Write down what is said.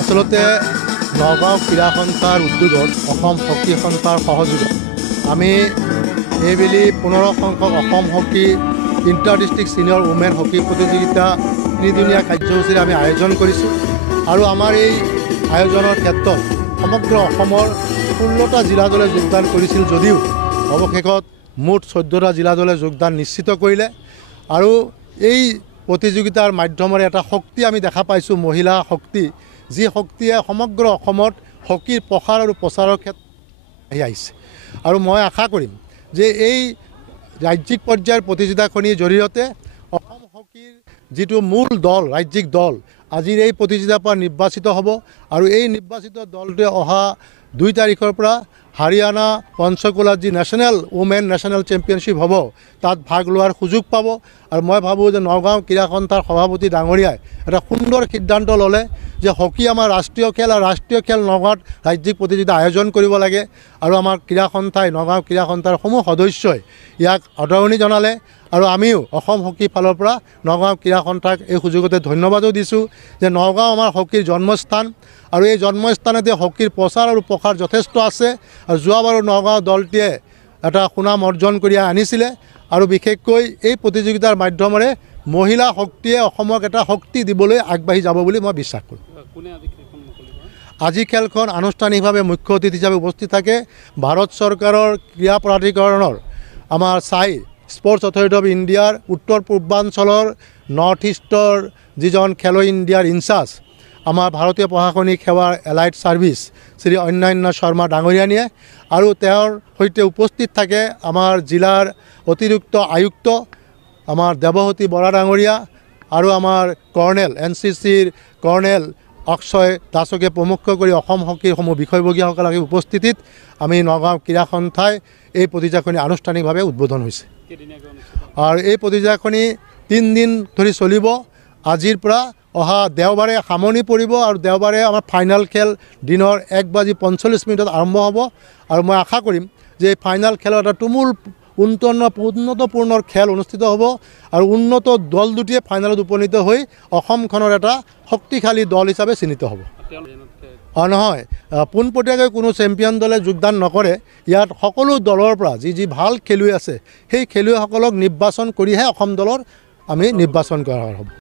আচলতে নগাঁও ক্ৰীড়া সন্থাৰ উদ্যোগত অসম হকী সন্থাৰ সহযোগত আমি এইবেলি 15 সংখ্যক Assam hockey inter district senior women hockey প্ৰতিযোগিতা তিনিদিনীয়া কাৰ্যসূচীৰে আমি আয়োজন কৰিছোঁ আৰু আমাৰ এই আয়োজনৰ ক্ষেত্ৰত সমগ্ৰ অসমৰ 16টা জিলা দলে যোগদান কৰিছিল যদিও অৱশেষত মুঠ 14টা জিলা দলে যোগদান নিশ্চিত কৰিলে আৰু এই প্ৰতিযোগিতাৰ মাধ্যমেৰে এটা শক্তি আমি দেখা পাইছোঁ মহিলা শক্তি যি শক্তিয়ে সমগ্ৰ অসমত হকীৰ প্ৰসাৰ আৰু প্ৰচাৰৰ ক্ষেত্ৰত আহি আহিছে আৰু মই আশা কৰিম যে এই ৰাজ্যিক পৰ্যায়ৰ প্ৰতিযোগিতাখনিৰ জৰিয়তে অসম হকীৰ যিটো মূল দল ৰাজ্যিক দল আজিৰ এই প্ৰতিযোগিতাৰ পৰা নিৰ্বাচিত হ'ব আৰু এই নিৰ্বাচিত দলটোৱে অহা 2 তাৰিখৰ পৰা হাৰিয়ানা পঞ্চকুলাত যি উমেন নেশ্যনেল চেম্পিয়নশ্বিপ হ'ব তাত ভাগ লোৱাৰ সুযোগ পাব আৰু মই ভাবোঁ যে নগাঁও ক্ৰীড়া সন্থাৰ সভাপতি ডাঙৰীয়াই এটা সুন্দৰ সিদ্ধান্ত ল'লে যে হকী আমাৰ ৰাষ্ট্ৰীয় খেল আৰু ৰাষ্ট্ৰীয় খেল নগাঁৱত ৰাজ্যিক প্ৰতিযোগিতা আয়োজন কৰিব লাগে আৰু আমাৰ ক্ৰীড়া সন্থাই নগাঁও ক্ৰীড়া সন্থাৰ সমূহ সদস্যই ইয়াক আদৰণি জনালে আৰু আমিও অসম হকী ফালৰ পৰা নগাঁও ক্ৰীড়া সন্থাক এই সুযোগতে ধন্যবাদো দিছোঁ যে নগাঁও আমাৰ হকীৰ জন্মস্থান আৰু এই জন্মস্থানতে হকীৰ প্ৰচাৰ আৰু প্ৰসাৰ যথেষ্ট আছে আৰু যোৱাবাৰো নগাঁও দলটিয়ে এটা সুনাম অৰ্জন কৰি আনিছিলে আৰু বিশেষকৈ এই প্ৰতিযোগিতাৰ মাধ্যমেৰে মহিলা শক্তিয়ে অসমক এটা শক্তি দিবলৈ আগবাঢ়ি যাব বুলি মই বিশ্বাস কৰোঁ। আজি খেলখন আনুষ্ঠানিকভাৱে মুখ্য অতিথি হিচাপে উপস্থিত থাকে ভাৰত চৰকাৰৰ ক্ৰীড়া প্ৰাধিকৰণৰ আমাৰ স্পৰ্টছ অথৰিটি অফ ইণ্ডিয়াৰ উত্তৰ পূৰ্বাঞ্চলৰ নৰ্থ ইষ্টৰ যিজন খেলো ইণ্ডিয়াৰ ইনচাৰ্জ আমাৰ ভাৰতীয় প্ৰশাসনিক সেৱাৰ এলাইড ছাৰ্ভিচ শ্ৰী অন্যান্য শৰ্মা ডাঙৰীয়ানীয়ে আৰু তেওঁৰ সৈতে উপস্থিত থাকে আমাৰ জিলাৰ অতিৰিক্ত আয়ুক্ত আমাৰ দেৱহতী বৰা ডাঙৰীয়া আৰু আমাৰ কৰ্ণেল NCCৰ কৰ্ণেল অক্ষয় দাসকে প্ৰমুখ কৰি অসম হকীৰ সমূহ বিষয়ববীয়াসকলৰ উপস্থিতিত আমি নগাঁও ক্ৰীড়া সন্থাই এই প্ৰতিযোগিতাখনি আনুষ্ঠানিকভাৱে উদ্বোধন হৈছে আৰু এই প্ৰতিযোগিতাখনি 3 দিন ধৰি চলিব আজিৰ পৰা অহা দেওবাৰে সামৰণি পৰিব আৰু দেওবাৰে আমাৰ ফাইনেল খেল দিনৰ 1:45 আৰম্ভ হ'ব আৰু মই আশা কৰিম যে ফাইনেল খেলৰ এটা তুমুল উন্নতপূৰ্ণ খেল অনুষ্ঠিত হ'ব আৰু উন্নত দল দুটিয়ে ফাইনেলত উপনীত হৈ অসমখনৰ এটা শক্তিশালী দল হিচাপে চিহ্নিত হ'ব। নহয় পোনপটীয়াকৈ কোনো চেম্পিয়ন দলে যোগদান নকৰে ইয়াত সকলো দলৰ পৰা যি ভাল খেলুৱৈ আছে সেই খেলুৱৈসকলক নিৰ্বাচন কৰিহে অসম দলৰ আমি নিৰ্বাচন কৰা হ'ব।